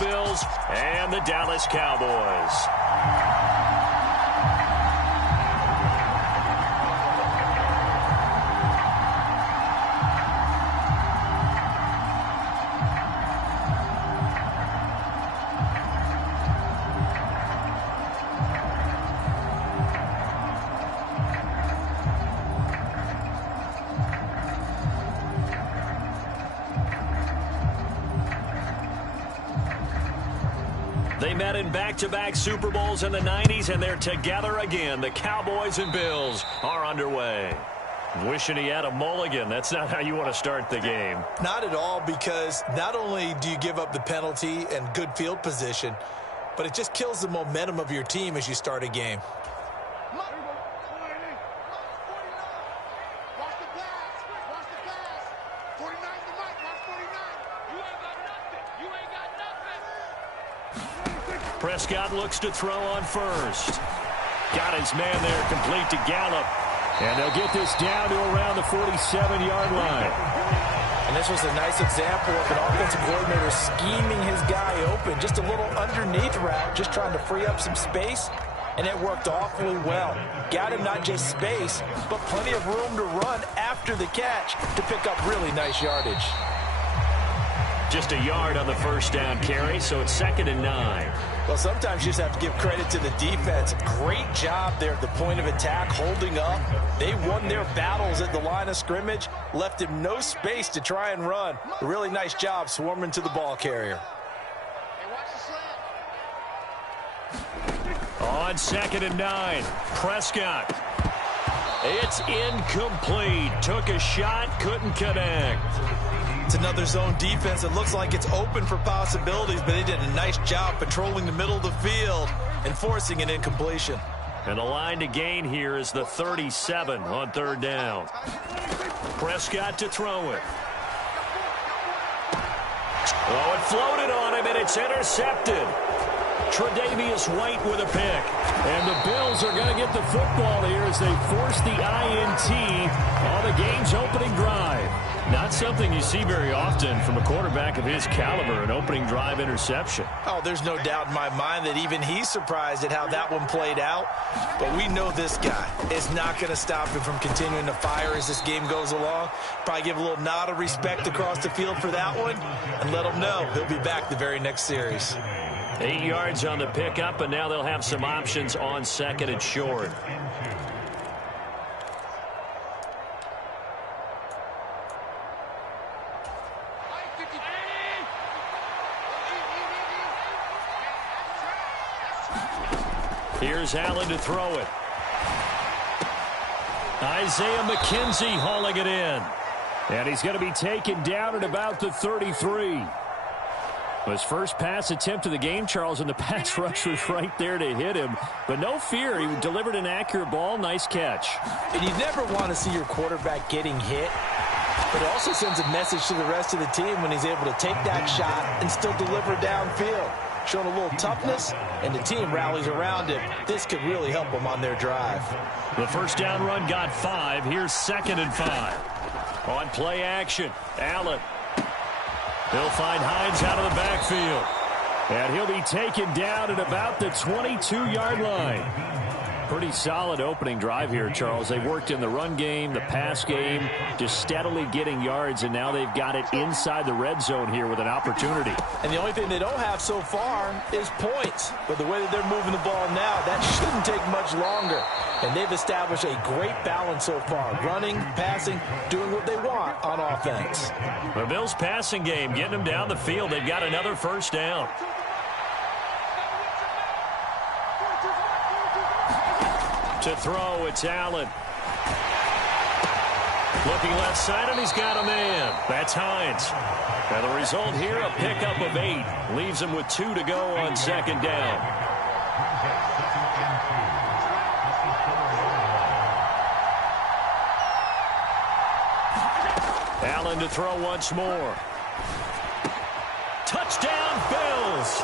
Bills and the Dallas Cowboys. They met in back-to-back Super Bowls in the 90s, and they're together again. The Cowboys and Bills are underway. Wishing he had a mulligan. That's not how you want to start the game. Not at all, because not only do you give up the penalty and good field position, but it just kills the momentum of your team as you start a game. Prescott looks to throw on first. Got his man there, complete to Gallup. And they'll get this down to around the 47-yard line. And this was a nice example of an offensive coordinator scheming his guy open. Just a little underneath route, just trying to free up some space. And it worked awfully well. Got him not just space, but plenty of room to run after the catch to pick up really nice yardage. Just a yard on the first down carry, so it's 2nd and 9. Well, sometimes you just have to give credit to the defense. Great job there at the point of attack, holding up. They won their battles at the line of scrimmage, left him no space to try and run. A really nice job swarming to the ball carrier. On 2nd and 9, Prescott. It's incomplete. Took a shot, couldn't connect. It's another zone defense. It looks like it's open for possibilities, but they did a nice job patrolling the middle of the field and forcing an incompletion. And the line to gain here is the 37 on 3rd down. Prescott to throw it. Oh, it floated on him, and it's intercepted. Tre'Davious White with a pick. And the Bills are going to get the football here as they force the INT on the game's opening drive. Not something you see very often from a quarterback of his caliber, an opening drive interception. Oh, there's no doubt in my mind that even he's surprised at how that one played out. But we know this guy is not going to stop him from continuing to fire as this game goes along. Probably give a little nod of respect across the field for that one and let him know he'll be back the very next series. 8 yards on the pickup, and now they'll have some options on 2nd and short. Here's Allen to throw it. Isaiah McKenzie hauling it in. And he's going to be taken down at about the 33. His first pass attempt of the game, Charles, and the pass rush was right there to hit him. But no fear, he delivered an accurate ball. Nice catch. And you never want to see your quarterback getting hit. But it also sends a message to the rest of the team when he's able to take that shot and still deliver downfield. Showing a little toughness, and the team rallies around him. This could really help them on their drive. The first down run got 5. Here's 2nd and 5. On play action, Allen. He'll find Hines out of the backfield. And he'll be taken down at about the 22-yard line. Pretty solid opening drive here, Charles. They worked in the run game, the pass game, just steadily getting yards, and now they've got it inside the red zone here with an opportunity. And the only thing they don't have so far is points. But the way that they're moving the ball now, that shouldn't take much longer. And they've established a great balance so far. Running, passing, doing what they want on offense. The Bills' passing game, getting them down the field. They've got another first down. To throw, it's Allen. Looking left side, and he's got a man. That's Hines. And the result here, a pickup of 8. Leaves him with 2 to go on 2nd down. Allen to throw once more. Touchdown, Bills!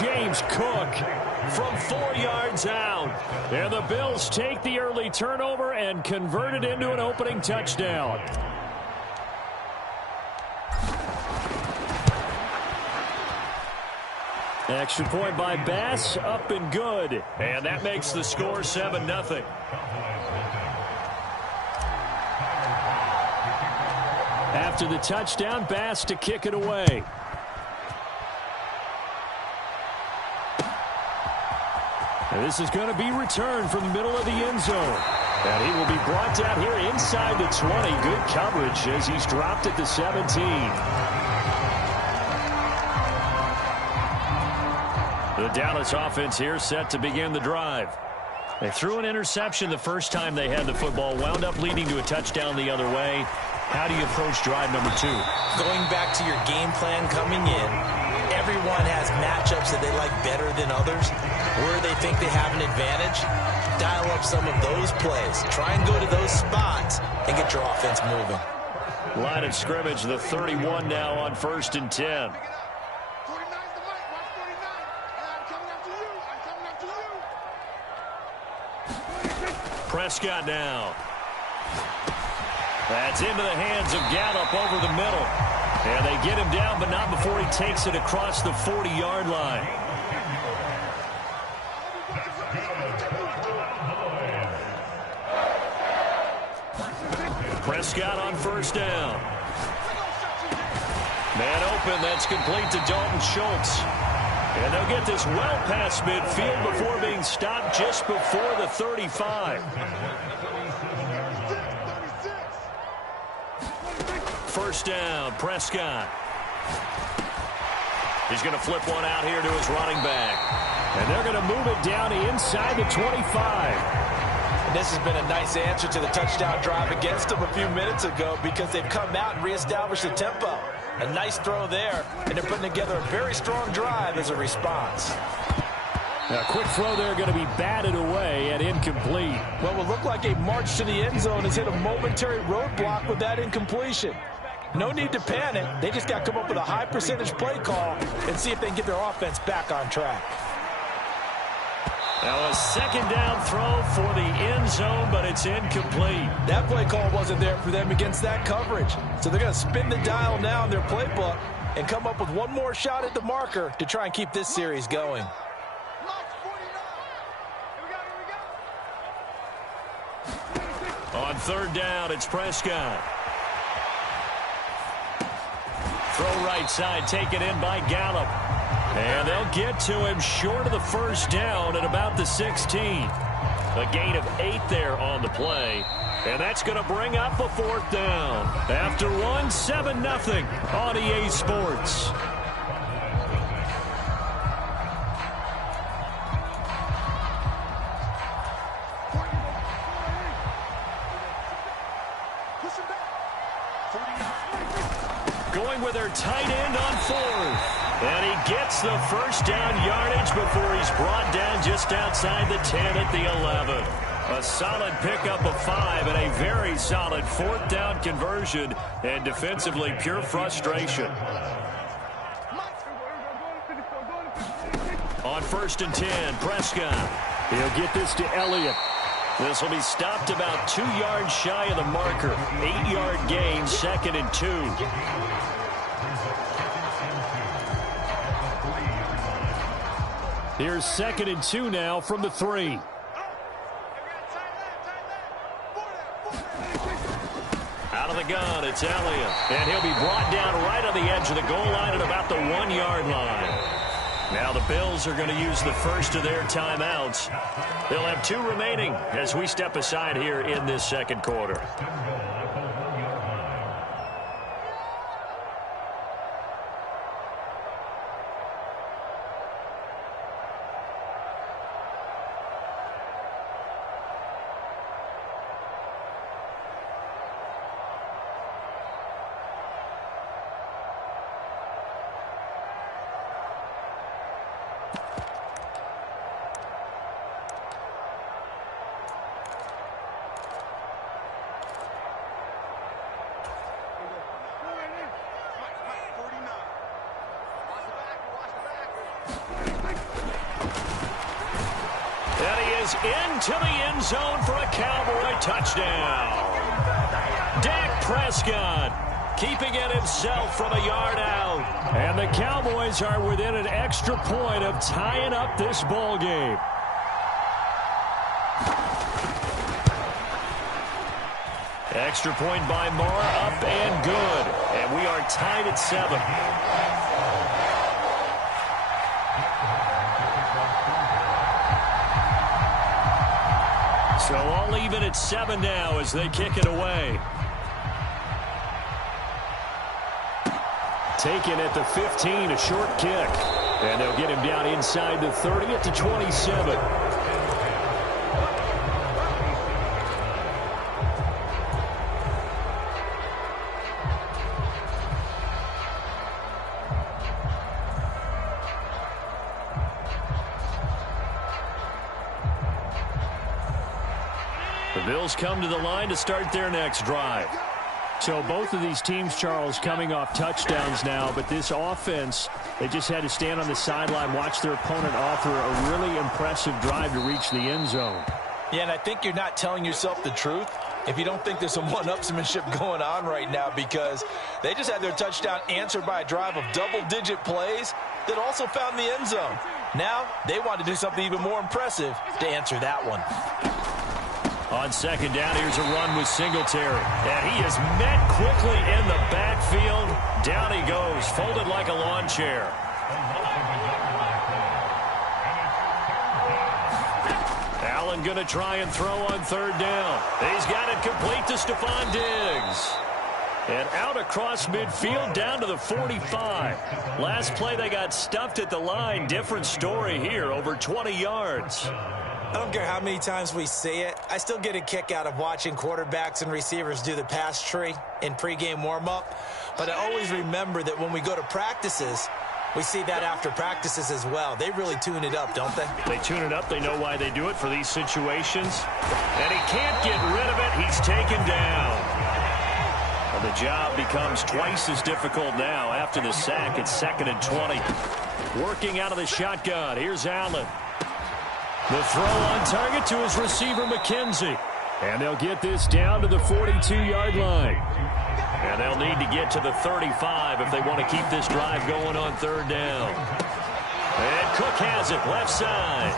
James Cook from 4 yards out. And the Bills take the early turnover and convert it into an opening touchdown. Extra point by Bass, up and good. And that makes the score 7-0. After the touchdown, Bass to kick it away. And this is going to be returned from the middle of the end zone. And he will be brought down here inside the 20. Good coverage as he's dropped at the 17. The Dallas offense here set to begin the drive. They threw an interception the first time they had the football, wound up leading to a touchdown the other way. How do you approach drive number 2? Going back to your game plan coming in, everyone has matchups that they like better than others. Where they think they have an advantage, dial up some of those plays. Try and go to those spots and get your offense moving. Line of scrimmage, the 31 now on 1st and 10. Prescott now. That's into the hands of Gallup over the middle. And they get him down, but not before he takes it across the 40-yard line. Prescott on 1st down. Man open, that's complete to Dalton Schultz. And they'll get this well past midfield before being stopped just before the 35. 1st down, Prescott. He's going to flip one out here to his running back. And they're going to move it down inside the 25. And this has been a nice answer to the touchdown drive against them a few minutes ago because they've come out and reestablished the tempo. A nice throw there, and they're putting together a very strong drive as a response. A quick throw there going to be batted away and incomplete. Well, it will look like a march to the end zone has hit a momentary roadblock with that incompletion. No need to panic. They just got to come up with a high percentage play call and see if they can get their offense back on track. Now a 2nd down throw for the end zone, but it's incomplete. That play call wasn't there for them against that coverage. So they're going to spin the dial now in their playbook and come up with one more shot at the marker to try and keep this series going. On 3rd down, it's Prescott. Throw right side, taken in by Gallup. And they'll get to him short of the 1st down at about the 16. A gain of 8 there on the play. And that's going to bring up a 4th down. After one, 7-0 on EA Sports. Going with their tight end on 4th. And he gets the 1st down yardage before he's brought down just outside the 10 at the 11. A solid pickup of 5 and a very solid 4th down conversion. And defensively, pure frustration. On 1st and 10, Prescott. He'll get this to Elliott. This will be stopped about 2 yards shy of the marker. 8-yard gain, 2nd and 2. Here's 2nd and 2 now from the 3. Out of the gun, it's Elliott. And he'll be brought down right on the edge of the goal line at about the 1-yard line. Now the Bills are going to use the first of their timeouts. They'll have 2 remaining as we step aside here in this 2nd quarter. Into the end zone for a Cowboy touchdown. Dak Prescott keeping it himself from a yard out. And the Cowboys are within an extra point of tying up this ball game. Extra point by Moore, up and good. And we are tied at 7. So all even at 7 now as they kick it away. Taken at the 15, a short kick. And they'll get him down inside the 30 at the 27. The Bills come to the line to start their next drive. So both of these teams, Charles, coming off touchdowns now, but this offense, they just had to stand on the sideline, watch their opponent offer a really impressive drive to reach the end zone. Yeah, and I think you're not telling yourself the truth if you don't think there's some one-upsmanship going on right now, because they just had their touchdown answered by a drive of double-digit plays that also found the end zone. Now they want to do something even more impressive to answer that one. On second down, here's a run with Singletary. And he is met quickly in the backfield. Down he goes, folded like a lawn chair. Allen going to try and throw on third down. He's got it complete to Stephon Diggs. And out across midfield down to the 45. Last play they got stuffed at the line. Different story here, over 20 yards. I don't care how many times we see it. I still get a kick out of watching quarterbacks and receivers do the pass tree in pregame warm-up. But I always remember that when we go to practices, we see that after practices as well. They really tune it up, don't they? They tune it up. They know why they do it for these situations. And he can't get rid of it. He's taken down. Well, the job becomes twice as difficult now after the sack. It's 2nd and 20. Working out of the shotgun. Here's Allen. The throw on target to his receiver, McKenzie. And they'll get this down to the 42-yard line. And they'll need to get to the 35 if they want to keep this drive going on third down. And Cook has it, left side.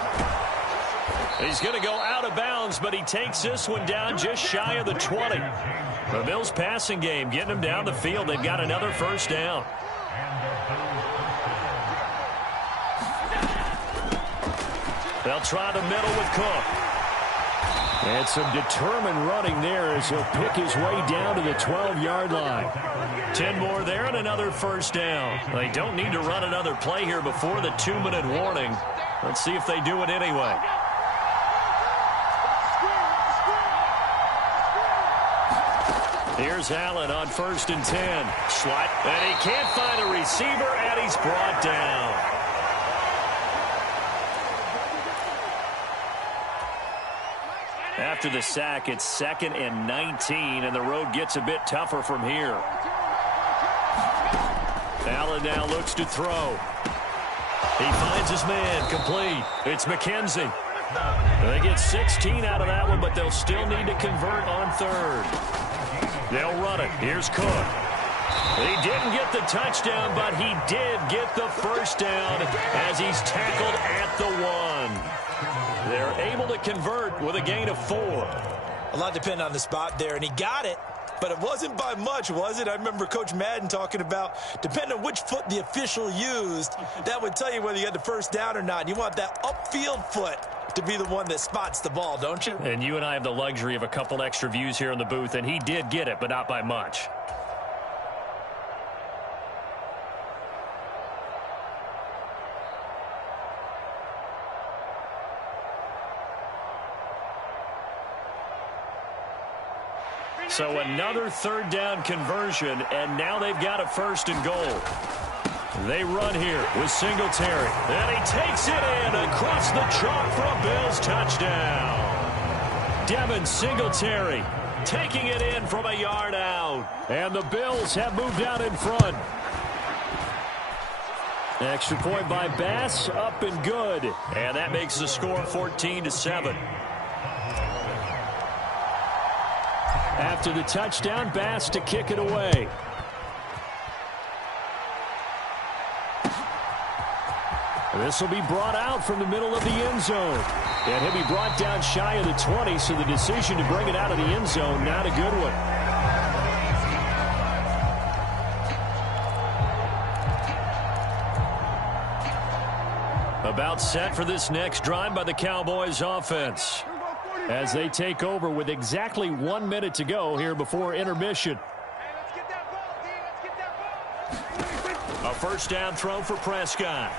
He's going to go out of bounds, but he takes this one down just shy of the 20. The Bills passing game getting them down the field. They've got another first down. They'll try the middle with Cook. And some determined running there as he'll pick his way down to the 12-yard line. 10 more there and another first down. They don't need to run another play here before the 2-minute warning. Let's see if they do it anyway. Here's Allen on 1st and 10. Slot, and he can't find a receiver, and he's brought down. After the sack, it's 2nd and 19, and the road gets a bit tougher from here. Allen now looks to throw. He finds his man, complete. It's McKenzie. They get 16 out of that one, but they'll still need to convert on third. They'll run it. Here's Cook. He didn't get the touchdown, but he did get the first down as he's tackled at the 1. They're able to convert with a gain of 4. A lot depend on the spot there, and he got it, but it wasn't by much, was it? I remember Coach Madden talking about, depending on which foot the official used, that would tell you whether you had the first down or not. You want that upfield foot to be the one that spots the ball, don't you? And you and I have the luxury of a couple extra views here in the booth, and he did get it, but not by much. So another third down conversion, and now they've got a 1st and goal. They run here with Singletary. And he takes it in across the chalk for a Bills touchdown. Devin Singletary taking it in from a yard out. And the Bills have moved out in front. Extra point by Bass, up and good. And that makes the score 14-7. After the touchdown, Bass to kick it away. This will be brought out from the middle of the end zone. And he'll be brought down shy of the 20, so the decision to bring it out of the end zone, not a good one. About set for this next drive by the Cowboys offense, as they take over with exactly 1 minute to go here before intermission. A first down throw for Prescott.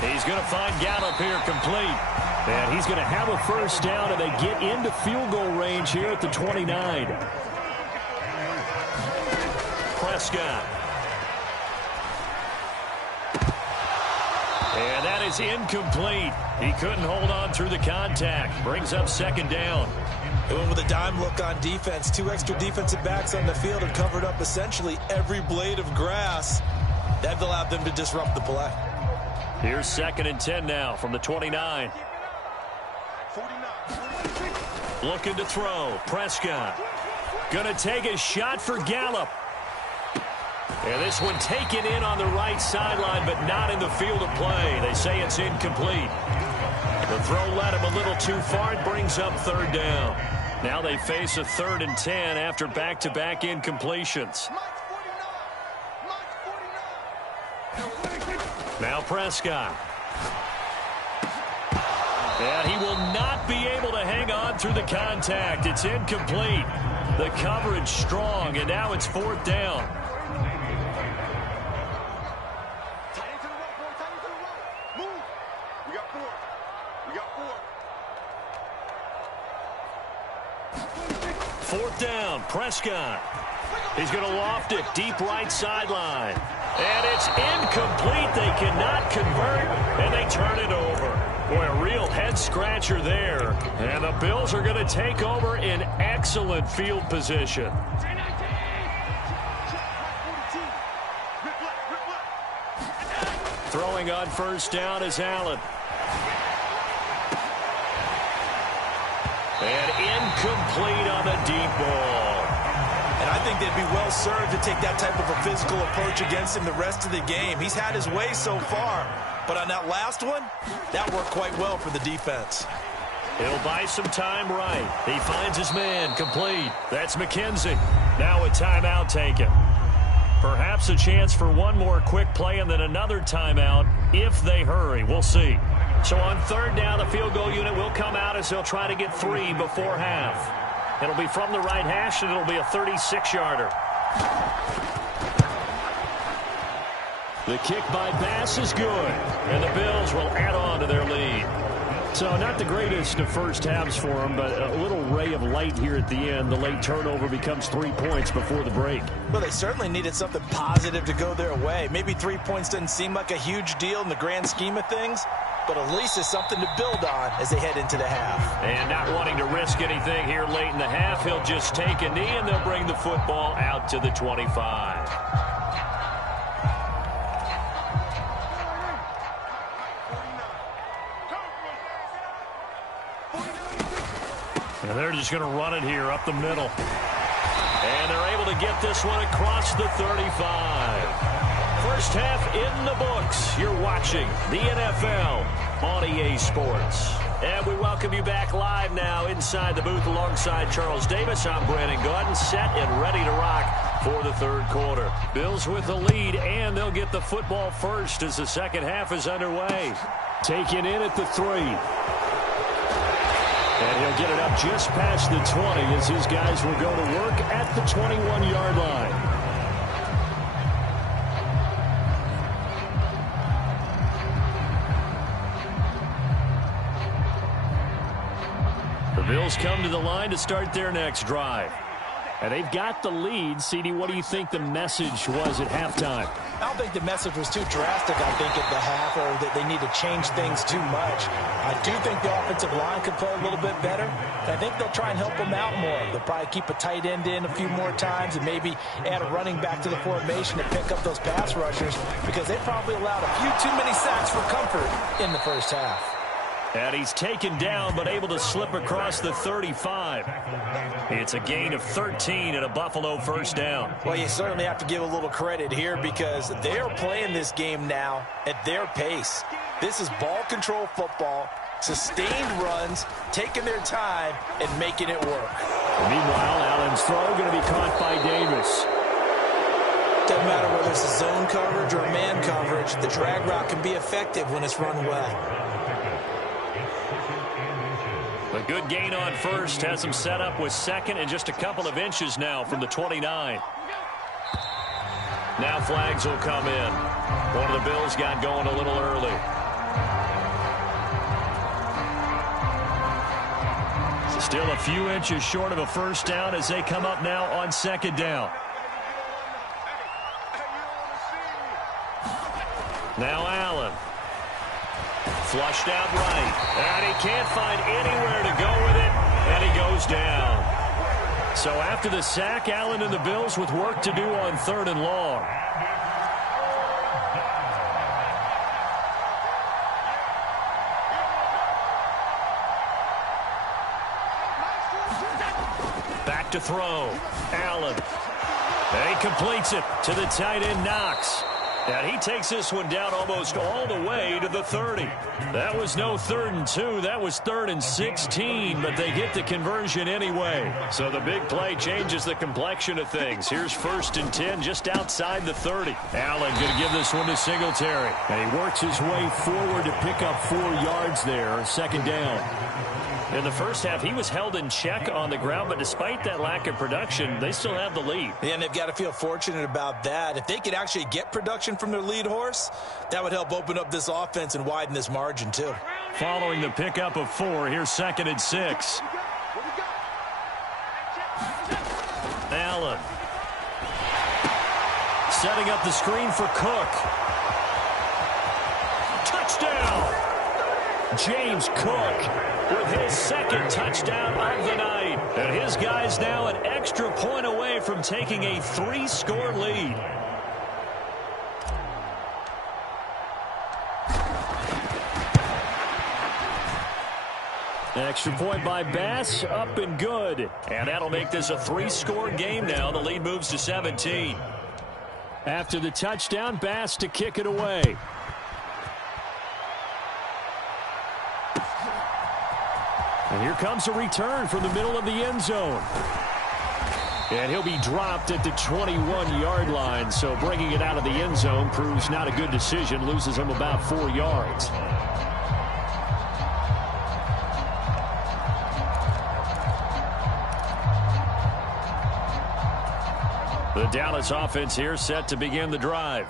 He's going to find Gallup here complete. And he's going to have a first down, and they get into field goal range here at the 29. Prescott. And that is incomplete. He couldn't hold on through the contact. Brings up second down. Going with a dime look on defense. 2 extra defensive backs on the field and covered up essentially every blade of grass. That allowed them to disrupt the play. Here's 2nd and 10 now from the 29. Looking to throw. Prescott. Going to take a shot for Gallup. And this one taken in on the right sideline, but not in the field of play. They say it's incomplete. The throw led him a little too far. It brings up 3rd down. Now they face a 3rd and 10 after back-to-back incompletions. Now Prescott. And he will not be able to hang on through the contact. It's incomplete. The coverage strong, and now it's 4th down. Fourth down, Prescott. He's going to loft it deep right sideline. And it's incomplete. They cannot convert, and they turn it over. Boy, a real head-scratcher there. And the Bills are going to take over in excellent field position. Throwing on first down is Allen. And incomplete on the deep ball. And I think they'd be well served to take that type of a physical approach against him the rest of the game. He's had his way so far, but on that last one, that worked quite well for the defense. He'll buy some time right. He finds his man complete. That's McKenzie. Now a timeout taken. Perhaps a chance for one more quick play and then another timeout if they hurry. We'll see. So on 3rd down, the field goal unit will come out as they'll try to get 3 before half. It'll be from the right hash, and it'll be a 36-yarder. The kick by Bass is good, and the Bills will add on to their lead. So not the greatest of first halves for them, but a little ray of light here at the end. The late turnover becomes 3 points before the break. Well, they certainly needed something positive to go their way. Maybe 3 points doesn't seem like a huge deal in the grand scheme of things, but at least it's something to build on as they head into the half. And not wanting to risk anything here late in the half, he'll just take a knee, and they'll bring the football out to the 25. And they're just going to run it here up the middle. And they're able to get this one across the 35. First half in the books. You're watching the NFL on EA Sports. And we welcome you back live now inside the booth alongside Charles Davis. I'm Brandon Gaudin, set and ready to rock for the 3rd quarter. Bills with the lead, and they'll get the football first as the second half is underway. Taken in at the 3. And he'll get it up just past the 20 as his guys will go to work at the 21-yard line. The Bills come to the line to start their next drive. And they've got the lead. CD, what do you think the message was at halftime? I don't think the message was too drastic, I think, at the half, or that they need to change things too much. I do think the offensive line could play a little bit better. I think they'll try and help them out more. They'll probably keep a tight end in a few more times and maybe add a running back to the formation to pick up those pass rushers, because they probably allowed a few too many sacks for comfort in the first half. And he's taken down but able to slip across the 35. It's a gain of 13 and a Buffalo first down. Well, you certainly have to give a little credit here because they're playing this game now at their pace. This is ball control football, sustained runs, taking their time, and making it work. Meanwhile, Allen's throw going to be caught by Davis. Doesn't matter whether it's a zone coverage or man coverage, the drag route can be effective when it's run well. A good gain on first has him set up with second and just a couple of inches now from the 29. Now flags will come in. One of the Bills got going a little early. Still a few inches short of a first down as they come up now on second down. Now Allen. Flushed out right. And he can't find anywhere to go with it. And he goes down. So after the sack, Allen and the Bills with work to do on 3rd and long. Back to throw. Allen. And he completes it to the tight end, Knox. And he takes this one down almost all the way to the 30. That was no 3rd and 2. That was 3rd and 16, but they get the conversion anyway. So the big play changes the complexion of things. Here's 1st and 10 just outside the 30. Allen going to give this one to Singletary. And he works his way forward to pick up 4 yards there. 2nd down. In the first half, he was held in check on the ground, but despite that lack of production, they still have the lead. Yeah, and they've got to feel fortunate about that. If they could actually get production from their lead horse, that would help open up this offense and widen this margin, too. Following the pickup of 4, here's 2nd and 6. Allen. Setting up the screen for Cook. Touchdown! James Cook with his 2nd touchdown of the night. And his guys now an extra point away from taking a 3-score lead. Extra point by Bass, up and good. And that'll make this a 3-score game now. The lead moves to 17. After the touchdown, Bass to kick it away. And here comes a return from the middle of the end zone. And he'll be dropped at the 21-yard line. So bringing it out of the end zone proves not a good decision. Loses him about 4 yards. The Dallas offense here set to begin the drive.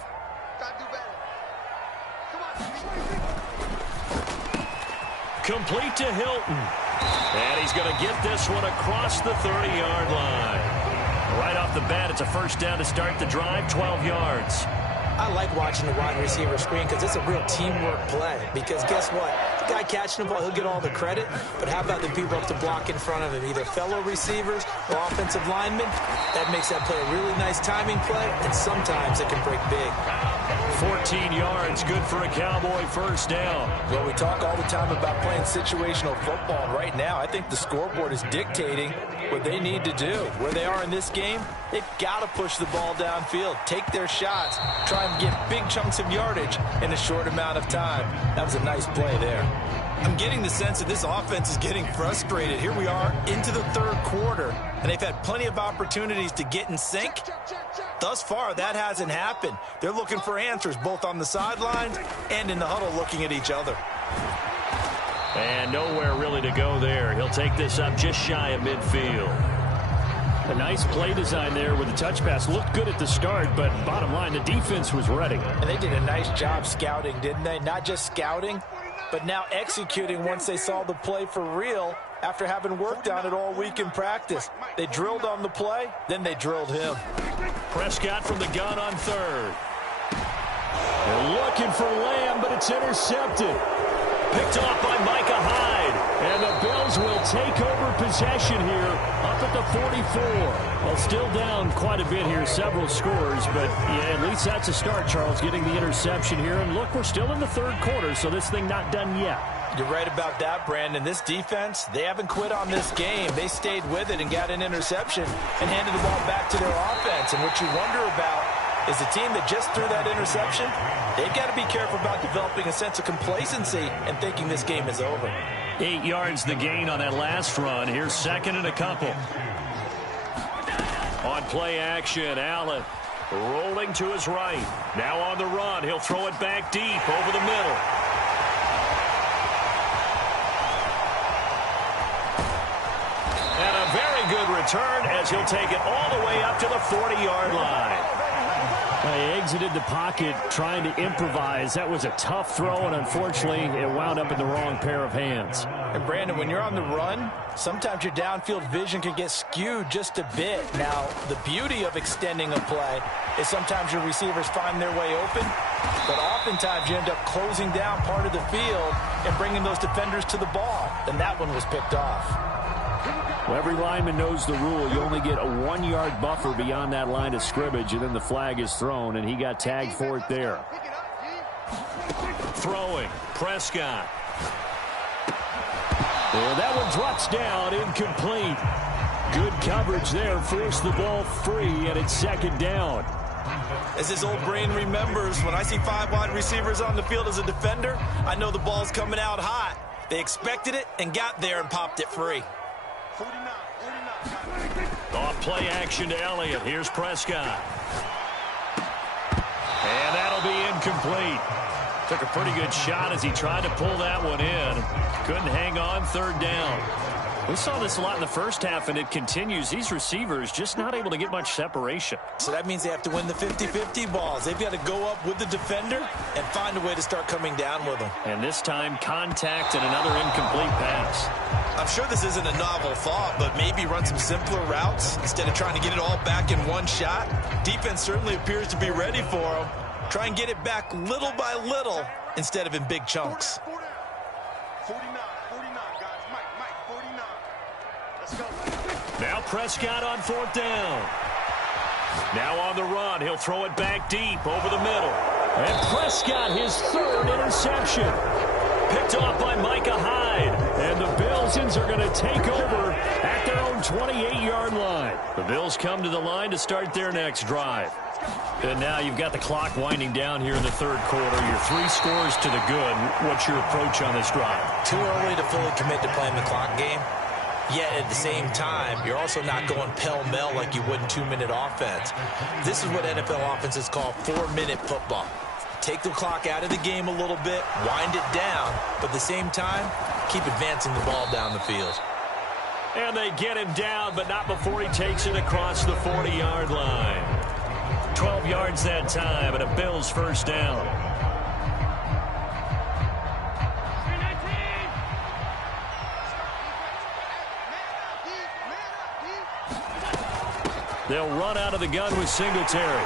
Complete to Hilton. And he's going to get this one across the 30-yard line. Right off the bat, it's a first down to start the drive, 12 yards. I like watching the wide receiver screen because it's a real teamwork play. Because guess what? The guy catching the ball, he'll get all the credit. But how about the people up to block in front of him? Either fellow receivers or offensive linemen. That makes that play a really nice timing play. And sometimes it can break big. 14 yards, good for a Cowboy first down. Well, we talk all the time about playing situational football. And right now, I think the scoreboard is dictating what they need to do. Where they are in this game, they've got to push the ball downfield, take their shots, try and get big chunks of yardage in a short amount of time. That was a nice play there. I'm getting the sense that this offense is getting frustrated. Here we are into the 3rd quarter, and they've had plenty of opportunities to get in sync. Thus far, that hasn't happened. They're looking for answers both on the sidelines and in the huddle looking at each other. And nowhere really to go there. He'll take this up just shy of midfield. A nice play design there with the touch pass. Looked good at the start, but bottom line, the defense was ready. And they did a nice job scouting, didn't they? Not just scouting, but now executing once they saw the play for real after having worked on it all week in practice. They drilled on the play, then they drilled him. Prescott from the gun on 3rd. They're looking for Lamb, but it's intercepted. Picked off by Micah Hyde. And the Bills will take over possession here up at the 44. Well, still down quite a bit here, several scores. But, yeah, at least that's a start, Charles, getting the interception here. And, look, we're still in the third quarter, so this thing not done yet. You're right about that, Brandon. This defense, they haven't quit on this game. They stayed with it and got an interception and handed the ball back to their offense. And what you wonder about is the team that just threw that interception, they've got to be careful about developing a sense of complacency and thinking this game is over. 8 yards the gain on that last run. Here's second and a couple. On play action, Allen rolling to his right. Now on the run. He'll throw it back deep over the middle. And a very good return as he'll take it all the way up to the 40-yard line. He exited the pocket trying to improvise. That was a tough throw, and unfortunately, it wound up in the wrong pair of hands. And, Brandon, when you're on the run, sometimes your downfield vision can get skewed just a bit. Now, the beauty of extending a play is sometimes your receivers find their way open, but oftentimes you end up closing down part of the field and bringing those defenders to the ball. And that one was picked off. Well, every lineman knows the rule. You only get a 1-yard buffer beyond that line of scrimmage, and then the flag is thrown, and he got tagged for it there. Throwing, Prescott. Well, that one drops down, incomplete. Good coverage there, forced the ball free, and it's second down. As his old brain remembers, when I see 5 wide receivers on the field as a defender, I know the ball's coming out hot. They expected it and got there and popped it free. Off play action to Elliott. Here's Prescott. And that'll be incomplete. Took a pretty good shot as he tried to pull that one in. Couldn't hang on, third down. We saw this a lot in the first half, and it continues. These receivers just not able to get much separation. So that means they have to win the 50-50 balls. They've got to go up with the defender and find a way to start coming down with them. And this time, contact and another incomplete pass. I'm sure this isn't a novel thought, but maybe run some simpler routes instead of trying to get it all back in one shot. Defense certainly appears to be ready for them. Try and get it back little by little instead of in big chunks. 49, guys. Mike, 49. Let's go. Now Prescott on fourth down. Now on the run. He'll throw it back deep over the middle. And Prescott, his third interception. Picked off by Micah Hyde. And the Bills are going to take over at their own 28-yard line. The Bills come to the line to start their next drive. And now you've got the clock winding down here in the third quarter. You're 3 scores to the good. What's your approach on this drive? Too early to fully commit to playing the clock game. Yet at the same time, you're also not going pell-mell like you would in 2-minute offense. This is what NFL offenses call 4-minute football. Take the clock out of the game a little bit, wind it down, but at the same time, keep advancing the ball down the field. And they get him down, but not before he takes it across the 40-yard line. 12 yards that time, and a Bills first down. They'll run out of the gun with Singletary.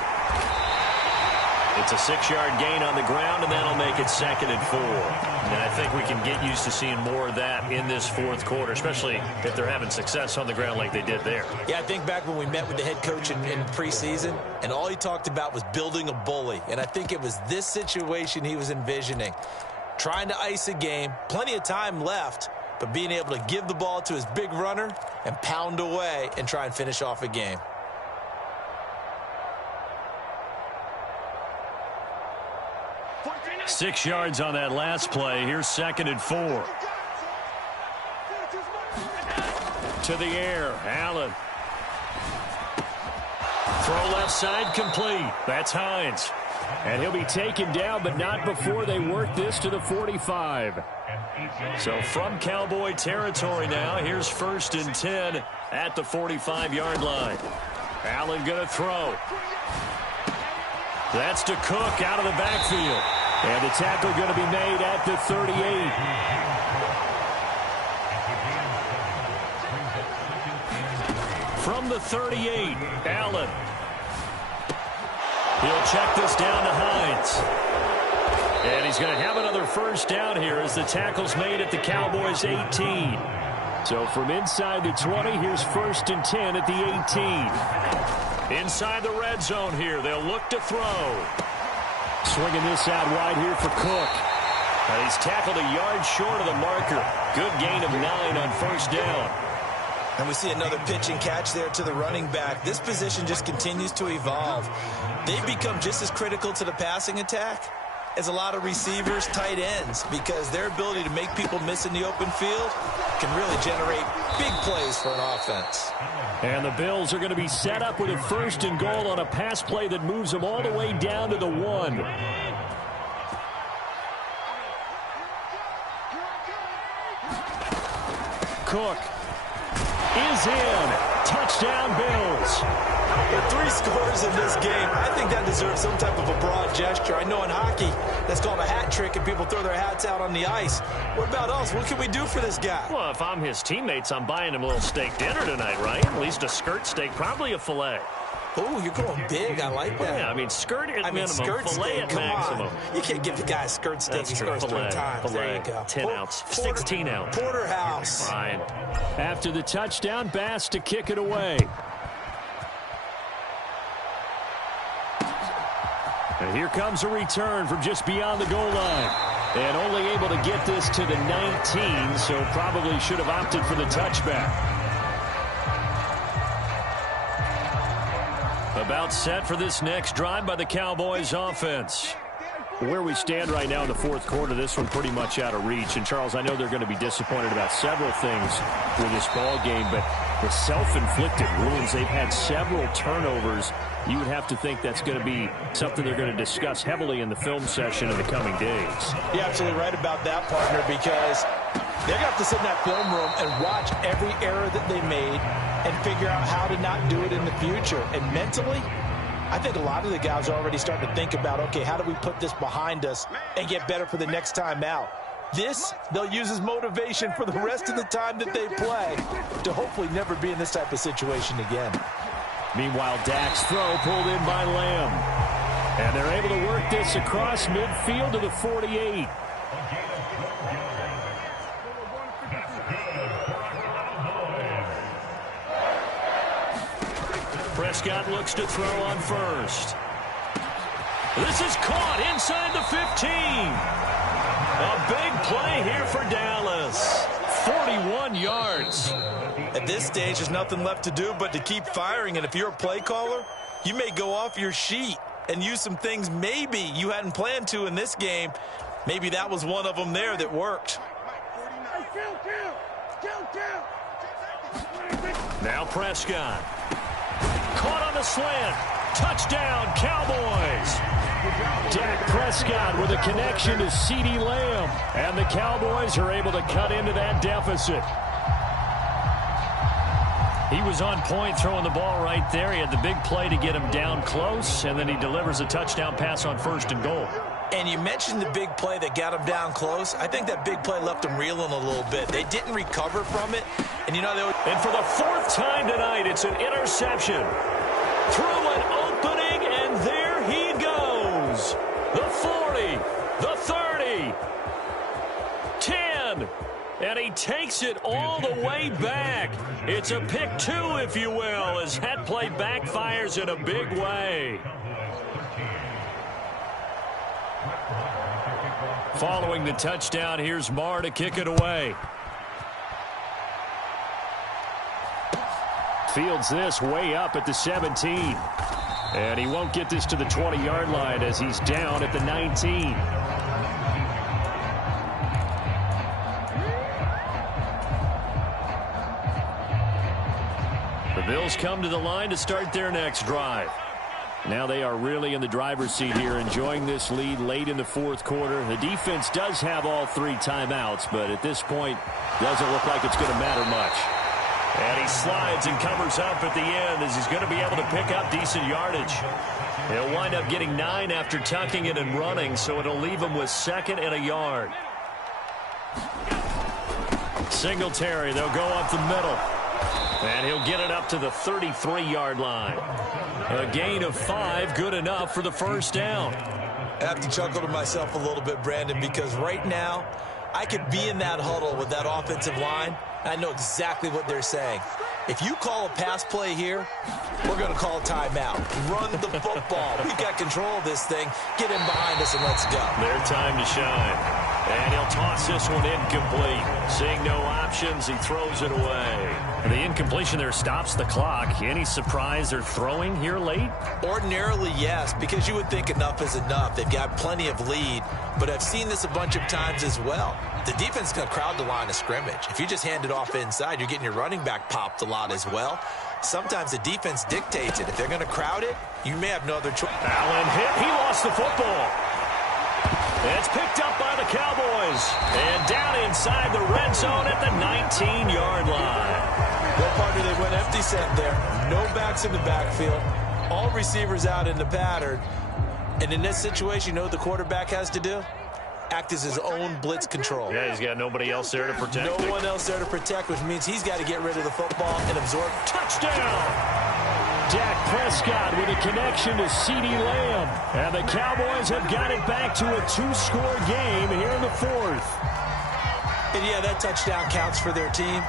It's a 6-yard gain on the ground, and that'll make it second and 4. And I think we can get used to seeing more of that in this fourth quarter, especially if they're having success on the ground like they did there. Yeah, I think back when we met with the head coach in preseason, and all he talked about was building a bully. And I think it was this situation he was envisioning. Trying to ice a game, plenty of time left, but being able to give the ball to his big runner and pound away and try and finish off a game. Six yards on that last play. Here's second and 4. To the air, Allen. Throw left side complete. That's Hines. And he'll be taken down, but not before they work this to the 45. So from Cowboy territory now, here's first and 10 at the 45-yard line. Allen going to throw. That's to Cook out of the backfield. And the tackle going to be made at the 38. From the 38, Allen. He'll check this down to Hines. And he's going to have another first down here as the tackle's made at the Cowboys' 18. So from inside the 20, here's 1st and 10 at the 18. Inside the red zone here, they'll look to throw. Swinging this out wide here for Cook. And he's tackled a yard short of the marker. Good gain of 9 on first down. And we see another pitch and catch there to the running back. This position just continues to evolve. They've become just as critical to the passing attack as a lot of receivers, tight ends, because their ability to make people miss in the open field can really generate big plays for an offense. And the Bills are going to be set up with a 1st and goal on a pass play that moves them all the way down to the 1. Cook is in. Touchdown, Bills. With 3 scores in this game, I think that deserves some type of a broad gesture. I know in hockey, that's called a hat trick, and people throw their hats out on the ice. What about us? What can we do for this guy? Well, if I'm his teammates, I'm buying him a little steak dinner tonight, right? At least a skirt steak, probably a filet. Oh, you're going big. I like that. Yeah, I mean, skirt at minimum, skirt filet steak, at come maximum. on. You can't give the guy a skirt steak. That's He true. scores 3 times. There you go. 10 ounce, 16 ounce. Porterhouse. Fine. After the touchdown, Bass to kick it away. And here comes a return from just beyond the goal line. And only able to get this to the 19, so probably should have opted for the touchback. About set for this next drive by the Cowboys offense. Where we stand right now in the 4th quarter, this one pretty much out of reach. And, Charles, I know they're going to be disappointed about several things with this ball game, but the self-inflicted wounds, they've had several turnovers. You would have to think that's going to be something they're going to discuss heavily in the film session in the coming days. You're absolutely right about that, partner, because they're going to have to sit in that film room and watch every error that they made and figure out how to not do it in the future. And mentally, I think a lot of the guys are already starting to think about, okay, how do we put this behind us and get better for the next time out? This, they'll use as motivation for the rest of the time that they play to hopefully never be in this type of situation again. Meanwhile, Dak's throw pulled in by Lamb. And they're able to work this across midfield to the 48. Prescott looks to throw on first. This is caught inside the 15. A big play here for Dallas. 41 yards. At this stage, there's nothing left to do but to keep firing. And if you're a play caller, you may go off your sheet and use some things maybe you hadn't planned to in this game. Maybe that was one of them there that worked. Now Prescott. Caught on the slant. Touchdown, Cowboys. Dak Prescott with a connection to CeeDee Lamb. And the Cowboys are able to cut into that deficit. He was on point throwing the ball right there. He had the big play to get him down close, and then he delivers a touchdown pass on 1st and goal. And you mentioned the big play that got him down close. I think that big play left him reeling a little bit. They didn't recover from it. And, you know, and for the 4th time tonight, it's an interception. Through an opening, and there he goes. The 40, the 30, 10, and he takes it all the way back. It's a pick 2, if you will, as that play backfires in a big way. Following the touchdown, here's Marr to kick it away. Fields this way up at the 17. And he won't get this to the 20-yard line as he's down at the 19. The Bills come to the line to start their next drive. Now they are really in the driver's seat here, enjoying this lead late in the 4th quarter. The defense does have all 3 timeouts, but at this point, doesn't look like it's going to matter much. And he slides and covers up at the end as he's going to be able to pick up decent yardage. He'll wind up getting 9 after tucking it and running, so it'll leave him with 2nd and a yard. Singletary, they'll go up the middle. And he'll get it up to the 33-yard line. A gain of 5, good enough for the first down. I have to chuckle to myself a little bit, Brandon, because right now I could be in that huddle with that offensive line, and I know exactly what they're saying. If you call a pass play here, we're going to call a timeout. Run the football. We've got control of this thing. Get in behind us and let's go. Their time to shine. And he'll toss this one incomplete. Seeing no options, he throws it away. The incompletion there stops the clock. Any surprise they're throwing here late? Ordinarily, yes, because you would think enough is enough. They've got plenty of lead, but I've seen this a bunch of times as well. The defense is going to crowd the line of scrimmage. If you just hand it off inside, you're getting your running back popped a lot as well. Sometimes the defense dictates it. If they're going to crowd it, you may have no other choice. Allen hit. He lost the football. It's picked up by the Cowboys. And down inside the red zone at the 19-yard line. Well, partner, they went empty set there. No backs in the backfield. All receivers out in the pattern. And in this situation, you know what the quarterback has to do? Act as his own blitz control. Yeah, he's got nobody else there to protect. No one else there to protect, which means he's got to get rid of the football and absorb. Touchdown! Dak Prescott with a connection to CeeDee Lamb. And the Cowboys have got it back to a two-score game here in the fourth. And yeah, that touchdown counts for their team,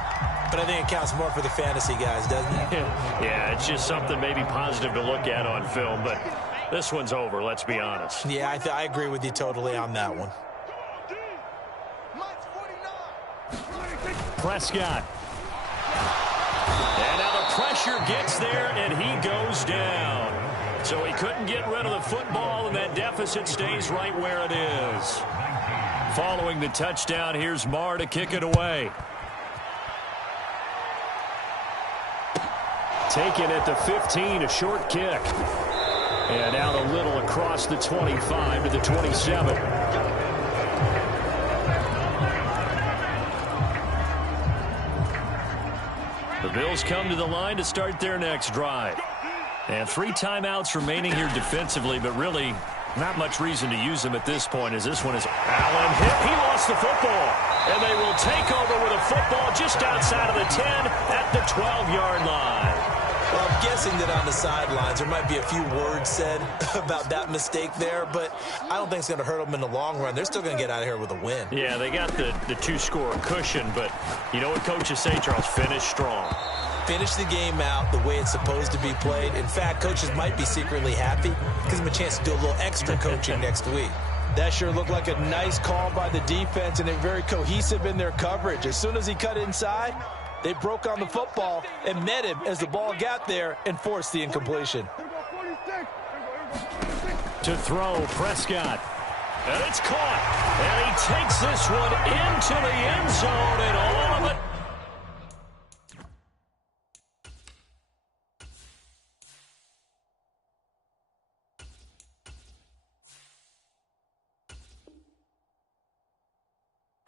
but I think it counts more for the fantasy guys, doesn't it? Yeah, it's just something maybe positive to look at on film, but this one's over, let's be honest. Yeah, I agree with you totally on that one. Prescott. And now the pressure gets there, and he goes down. So he couldn't get rid of the football, and that deficit stays right where it is. Following the touchdown, here's Marr to kick it away. Taken at the 15, a short kick. And out a little across the 25 to the 27. The Bills come to the line to start their next drive. And 3 timeouts remaining here defensively, but really not much reason to use them at this point, as this one is Allen hit. He lost the football. And they will take over with a football just outside of the 10 at the 12-yard line. Well, I'm guessing that on the sidelines there might be a few words said about that mistake there, but I don't think it's going to hurt them in the long run. They're still going to get out of here with a win. Yeah, they got the two-score cushion, but you know what coaches say, Charles? Finish strong. Finish the game out the way it's supposed to be played. In fact, coaches might be secretly happy. Gives them a chance to do a little extra coaching next week. That sure looked like a nice call by the defense, and they're very cohesive in their coverage. As soon as he cut inside, they broke on the football and met him as the ball got there and forced the incompletion. To throw, Prescott. And it's caught. And he takes this one into the end zone, and all of it.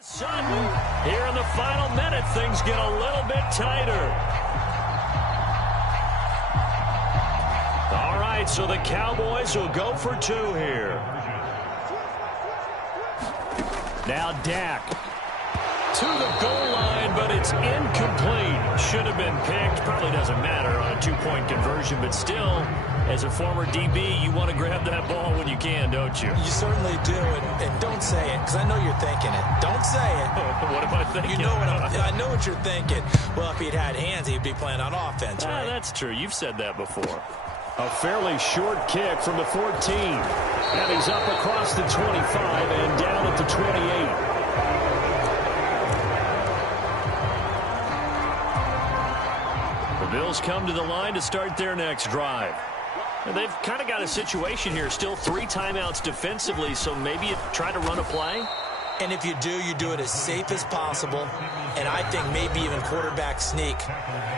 Sudden, here in the final minute, things get a little bit tighter. All right, so the Cowboys will go for 2 here. Now Dak to the goal line, but it's incomplete. Should have been picked. Probably doesn't matter on a 2-point conversion, but still, as a former DB, you want to grab that ball when you can, don't you? You certainly do, and don't say it, because I know you're thinking it. Don't say it. What am I thinking? You know I know what you're thinking. Well, if he'd had hands, he'd be playing on offense, right? That's true. You've said that before. A fairly short kick from the 14. And he's up across the 25 and down at the 28. The Bills come to the line to start their next drive. And they've kind of got a situation here. Still 3 timeouts defensively, so maybe you try to run a play. And if you do it as safe as possible. And I think maybe even quarterback sneak.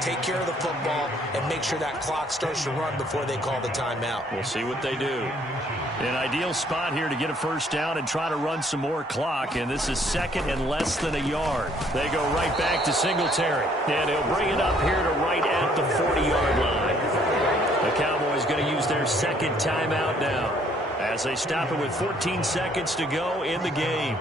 Take care of the football and make sure that clock starts to run before they call the timeout. We'll see what they do. An ideal spot here to get a first down and try to run some more clock. And this is second and less than a yard. They go right back to Singletary. And he'll bring it up here to right at the 40-yard line. The Cowboys going to use their second timeout now, as they stop it with 14 seconds to go in the game.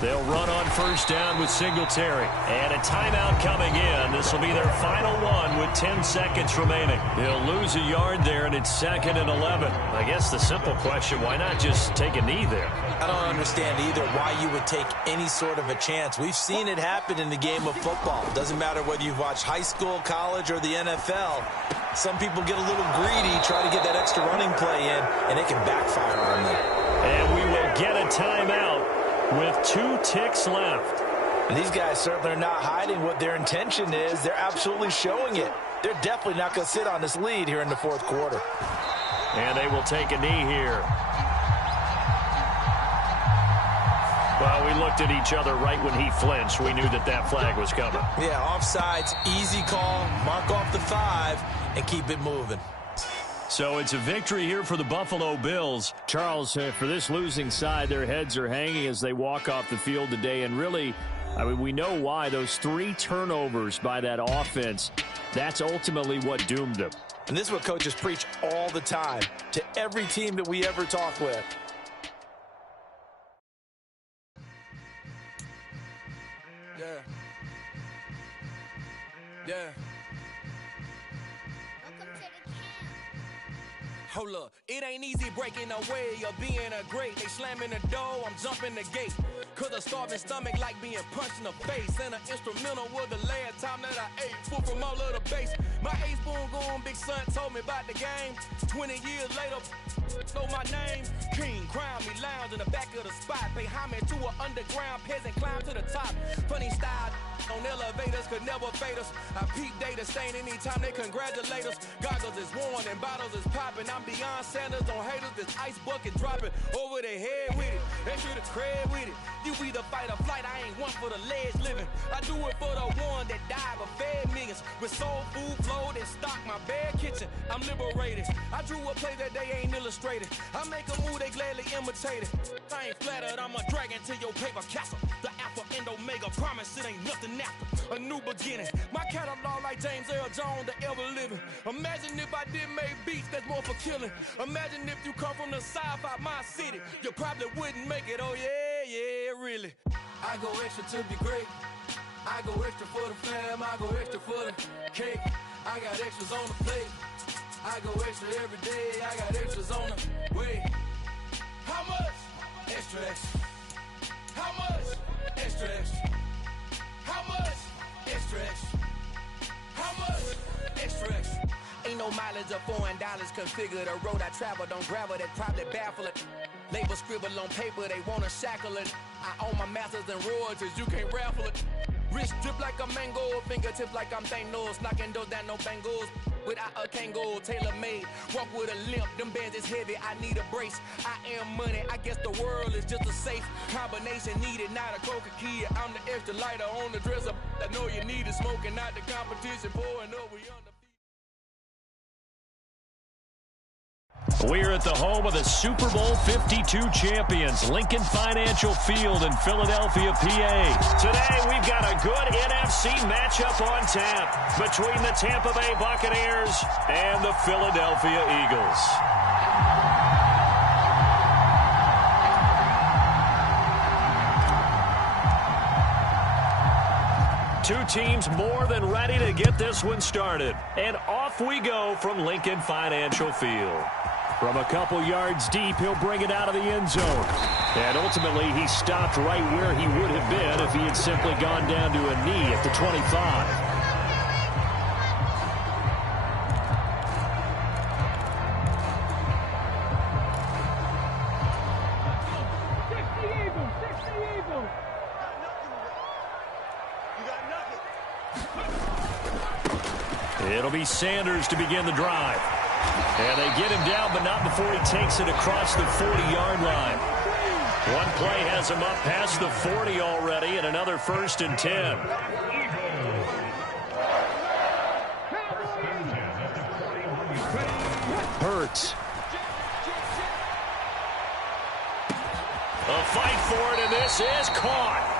They'll run on first down with Singletary. And a timeout coming in. This will be their final one with 10 seconds remaining. He'll lose a yard there, and it's 2nd and 11. I guess the simple question, why not just take a knee there? I don't understand either why you would take any sort of a chance. We've seen it happen in the game of football. Doesn't matter whether you've watched high school, college, or the NFL. Some people get a little greedy, try to get that extra running play in, and it can backfire on them. And we will get a timeout with 2 ticks left. And these guys certainly are not hiding what their intention is. They're absolutely showing it. They're definitely not going to sit on this lead here in the 4th quarter. And they will take a knee here. Well, we looked at each other right when he flinched. We knew that that flag was coming. Yeah, offsides, easy call, mark off the 5, and keep it moving. So it's a victory here for the Buffalo Bills. Charles, for this losing side, their heads are hanging as they walk off the field today. And really, I mean, we know why. Those 3 turnovers by that offense, that's ultimately what doomed them. And this is what coaches preach all the time to every team that we ever talk with. Yeah. Hold up, it ain't easy breaking away or being a great. They slamming the door, I'm jumping the gate. Cause a starving stomach like being punched in the face. And an instrumental was the last time that I ate food from all of the base. My ace boom goon, big son told me about the game. 20 years later, know my name. King, crown me, lounge in the back of the spot. Pay homage to an underground peasant, climb to the top. Funny style on elevators could never fade us. I peep data stain anytime they congratulate us. Goggles is worn and bottles is popping. I'm beyond Sanders on haters. This ice bucket dropping over their head with it. They should have cred with it. You either fight or flight. I ain't one for the ledge living. I do it for the one that died but fed millions. With soul food flowed and stocked my bare kitchen. I'm liberated. I drew a play that they ain't illustrated. I make a move they gladly imitate it. I ain't flattered. I'm a dragon to your paper castle. The alpha and omega promise it ain't nothing after. A new beginning. My catalog like James Earl Jones, the ever living. Imagine if I did make beats that's more for killing. Imagine if you come from the sci-fi, my city. You probably wouldn't make it. Oh yeah, really. I go extra to be great. I go extra for the fam. I go extra for the cake. I got extras on the plate. I go extra every day. I got extras on the way. How much? Extra, extra. How much? Extra, extra. How much? Extra, extra. How much? Extra, extra. Ain't no mileage of $4 configure the road I travel. Don't gravel that probably baffle it. Label scribble on paper, they wanna shackle it. I own my masters and royalties, you can't raffle it. Wrist drip like a mango, fingertips like I'm Thanos. Knocking those down, no bangles. Without a Kango, tailor-made. Walk with a limp, them bands is heavy, I need a brace. I am money, I guess the world is just a safe combination needed, not a Coca-Cola. I'm the extra lighter on the dresser. I know you need it, smoking, not the competition. Pouring up, we on the... We're at the home of the Super Bowl 52 champions, Lincoln Financial Field in Philadelphia, PA. Today, we've got a good NFC matchup on tap between the Tampa Bay Buccaneers and the Philadelphia Eagles. Two teams more than ready to get this one started. And off we go from Lincoln Financial Field. From a couple yards deep, he'll bring it out of the end zone. And ultimately, he stopped right where he would have been if he had simply gone down to a knee at the 25. It'll be Sanders to begin the drive. And they get him down, but not before he takes it across the 40-yard line. One play has him up past the 40 already, and another 1st and 10. Hurts. A fight for it, and this is caught.